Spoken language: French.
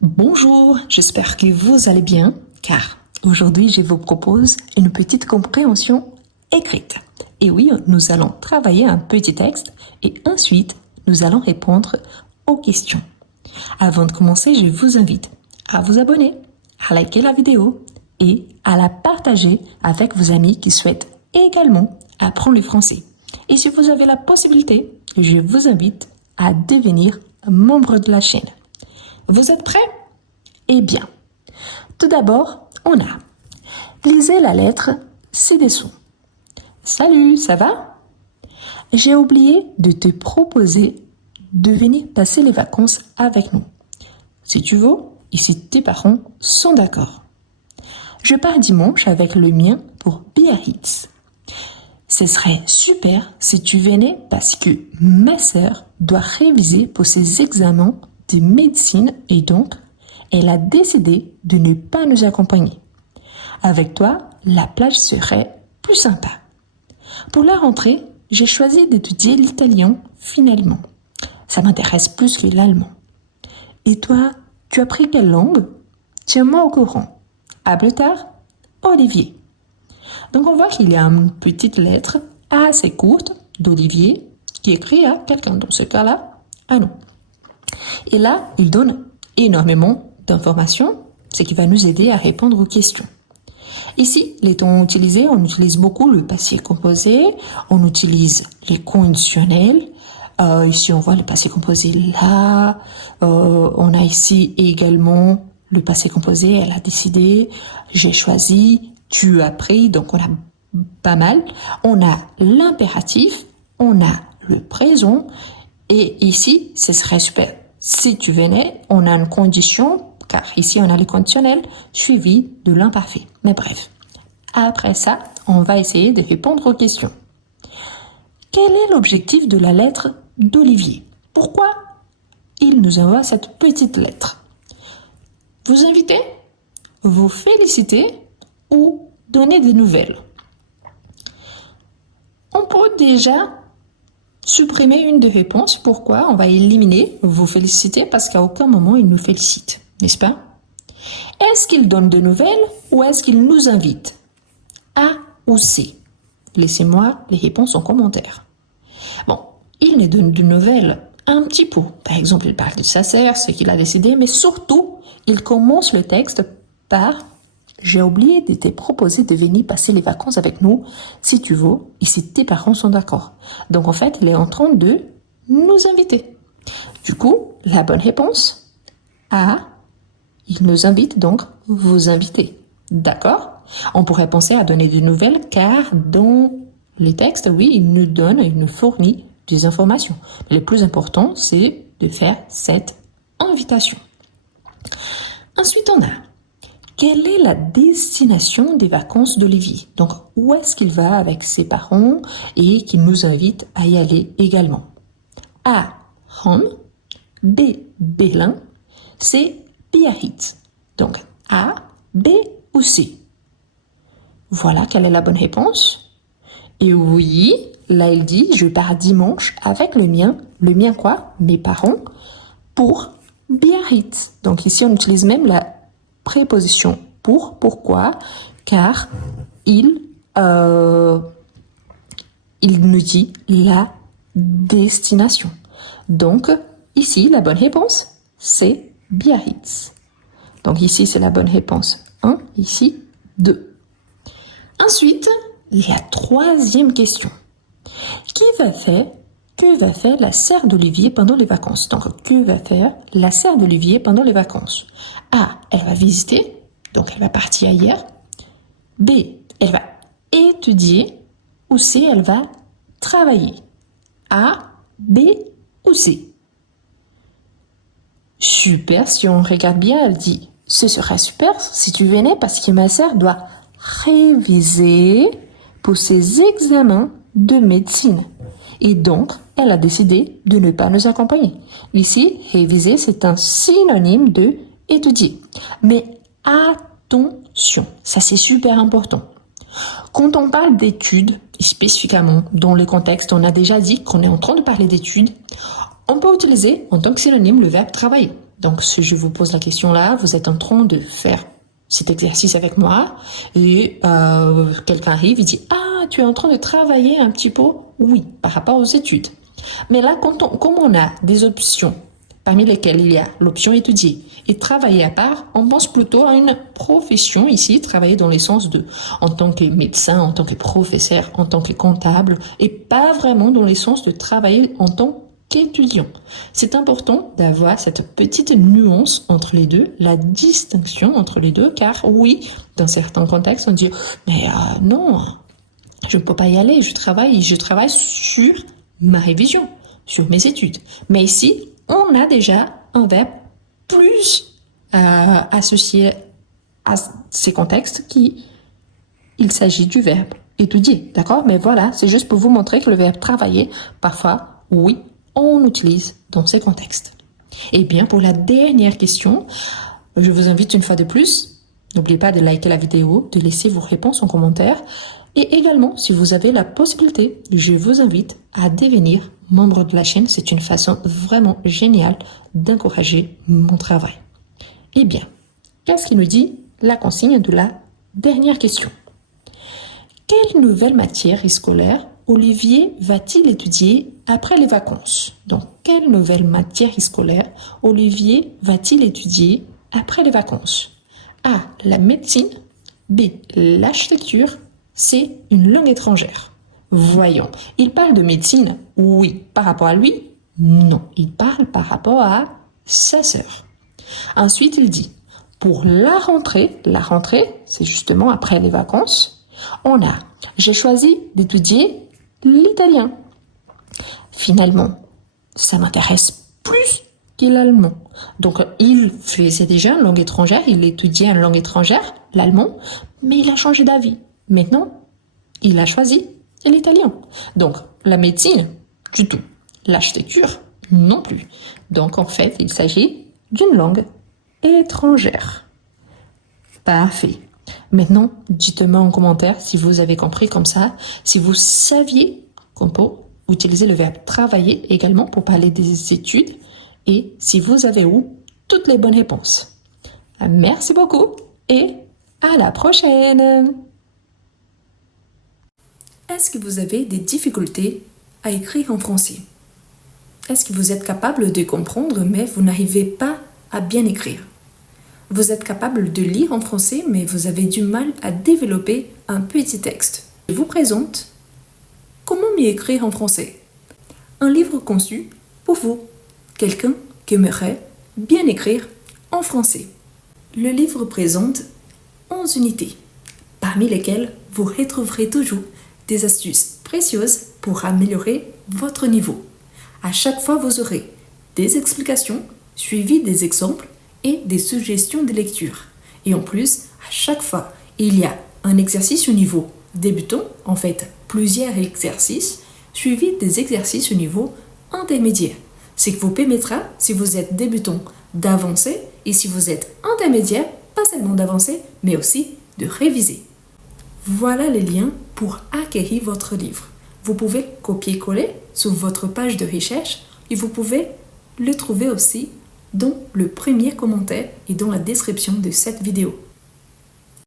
Bonjour, j'espère que vous allez bien, car aujourd'hui je vous propose une petite compréhension écrite. Et oui, nous allons travailler un petit texte et ensuite nous allons répondre aux questions. Avant de commencer, je vous invite à vous abonner, à liker la vidéo et à la partager avec vos amis qui souhaitent également apprendre le français. Et si vous avez la possibilité, je vous invite à devenir membre de la chaîne. Vous êtes prêts? Eh bien, tout d'abord, on a lisez la lettre ci-dessous. Salut, ça va? J'ai oublié de te proposer de venir passer les vacances avec nous. Si tu veux, et si tes parents sont d'accord. Je pars dimanche avec le mien pour Biarritz. Ce serait super si tu venais parce que ma sœur doit réviser pour ses examens de médecine et donc elle a décidé de ne pas nous accompagner. Avec toi, la plage serait plus sympa. Pour la rentrée, j'ai choisi d'étudier l'italien finalement. Ça m'intéresse plus que l'allemand. Et toi, tu as pris quelle langue? Tiens-moi au courant. À plus tard, Olivier. Donc on voit qu'il y a une petite lettre assez courte d'Olivier qui écrit à quelqu'un, dans ce cas-là, à nous. Et là, il donne énormément d'informations, ce qui va nous aider à répondre aux questions. Ici, les temps utilisés, on utilise beaucoup le passé composé, on utilise les conditionnels. Ici, on voit le passé composé là. On a ici également le passé composé, elle a décidé, j'ai choisi, tu as pris, donc on a pas mal. On a l'impératif, on a le présent, et ici, ce serait super. Si tu venais, on a une condition, car ici on a le conditionnel, suivi de l'imparfait. Mais bref, après ça, on va essayer de répondre aux questions. Quel est l'objectif de la lettre d'Olivier? Pourquoi il nous envoie cette petite lettre? Vous inviter, vous féliciter ou donner des nouvelles? On peut déjà supprimer une des réponses. Pourquoi? On va éliminer vous féliciter parce qu'à aucun moment il nous félicite, n'est-ce pas? Est-ce qu'il donne de nouvelles ou est-ce qu'il nous invite? A ou C? Laissez-moi les réponses en commentaire. Bon, il nous donne de nouvelles un petit peu. Par exemple, il parle de sa sœur, ce qu'il a décidé, mais surtout, il commence le texte par « J'ai oublié de te proposer de venir passer les vacances avec nous, si tu veux, et si tes parents sont d'accord. » Donc en fait, il est en train de nous inviter. Du coup, la bonne réponse, A, il nous invite donc vous inviter. D'accord? On pourrait penser à donner de nouvelles car dans les textes, oui, il nous donne, il nous fournit des informations. Mais le plus important, c'est de faire cette invitation. Ensuite, on a quelle est la destination des vacances d'Olivier? Donc, où est-ce qu'il va avec ses parents et qu'il nous invite à y aller également? A. Rome. B. Berlin. C. Biarritz. Donc, A, B ou C? Voilà quelle est la bonne réponse. Et oui, là il dit, je pars dimanche avec le mien. Le mien quoi? Mes parents. Pour Biarritz. Donc ici, on utilise même la préposition pour. Pourquoi? Car il nous dit la destination. Donc, ici, la bonne réponse, c'est Biarritz. Donc ici, c'est la bonne réponse 1, ici 2. Ensuite, il y a troisième question. Que va faire la sœur d'Olivier pendant les vacances? Donc, que va faire la sœur d'Olivier pendant les vacances? A, elle va visiter, donc elle va partir ailleurs. B, elle va étudier. Ou C, elle va travailler. A, B ou C? Super, si on regarde bien, elle dit « Ce serait super si tu venais parce que ma sœur doit réviser pour ses examens de médecine. » Et donc, elle a décidé de ne pas nous accompagner. Ici, réviser, c'est un synonyme de étudier. Mais attention, ça c'est super important. Quand on parle d'études, spécifiquement dans le contexte, on a déjà dit qu'on est en train de parler d'études, on peut utiliser en tant que synonyme le verbe travailler. Donc, si je vous pose la question là, vous êtes en train de faire cet exercice avec moi et quelqu'un arrive, il dit « Ah, tu es en train de travailler un petit peu ?» Oui, par rapport aux études. Mais là, comme on a des options, parmi lesquelles il y a l'option étudier et travailler à part, on pense plutôt à une profession ici, travailler dans le sens de en tant que médecin, en tant que professeur, en tant que comptable, et pas vraiment dans le sens de travailler en tant qu'étudiant. C'est important d'avoir cette petite nuance entre les deux, la distinction entre les deux, car oui, dans certains contextes, on dit « Mais non, je ne peux pas y aller, je travaille sur ma révision, sur mes études. » Mais ici, on a déjà un verbe plus associé à ces contextes il s'agit du verbe étudier, d'accord? Mais voilà, c'est juste pour vous montrer que le verbe travailler, parfois, oui, on utilise dans ces contextes. Et bien, pour la dernière question, je vous invite une fois de plus, n'oubliez pas de liker la vidéo, de laisser vos réponses en commentaire. Et également, si vous avez la possibilité, je vous invite à devenir membre de la chaîne. C'est une façon vraiment géniale d'encourager mon travail. Eh bien, qu'est-ce qui nous dit la consigne de la dernière question? Quelle nouvelle matière scolaire Olivier va-t-il étudier après les vacances? Donc, quelle nouvelle matière scolaire Olivier va-t-il étudier après les vacances? A. La médecine. B. L'architecture. C. Une langue étrangère. Voyons. Il parle de médecine? Oui. Par rapport à lui? Non. Il parle par rapport à sa sœur. Ensuite, il dit, pour la rentrée, c'est justement après les vacances, j'ai choisi d'étudier l'italien. Finalement, ça m'intéresse plus que l'allemand. Donc, il faisait déjà une langue étrangère, il étudiait une langue étrangère, l'allemand, mais il a changé d'avis. Maintenant, il a choisi l'italien. Donc, la médecine, du tout. L'architecture, non plus. Donc, en fait, il s'agit d'une langue étrangère. Parfait. Maintenant, dites-moi en commentaire si vous avez compris comme ça, si vous saviez qu'on peut utiliser le verbe travailler également pour parler des études et si vous avez eu toutes les bonnes réponses. Merci beaucoup et à la prochaine! Est-ce que vous avez des difficultés à écrire en français? Est-ce que vous êtes capable de comprendre mais vous n'arrivez pas à bien écrire? Vous êtes capable de lire en français, mais vous avez du mal à développer un petit texte. Je vous présente Comment mieux écrire en français. Un livre conçu pour vous, quelqu'un qui aimerait bien écrire en français. Le livre présente 11 unités, parmi lesquelles vous retrouverez toujours des astuces précieuses pour améliorer votre niveau. À chaque fois, vous aurez des explications suivies des exemples et des suggestions de lecture. Et en plus, à chaque fois, il y a un exercice au niveau débutant, en fait plusieurs exercices, suivis des exercices au niveau intermédiaire. Ce qui vous permettra, si vous êtes débutant, d'avancer et si vous êtes intermédiaire, pas seulement d'avancer, mais aussi de réviser. Voilà les liens pour acquérir votre livre. Vous pouvez copier-coller sur votre page de recherche et vous pouvez le trouver aussi dans le premier commentaire et dans la description de cette vidéo.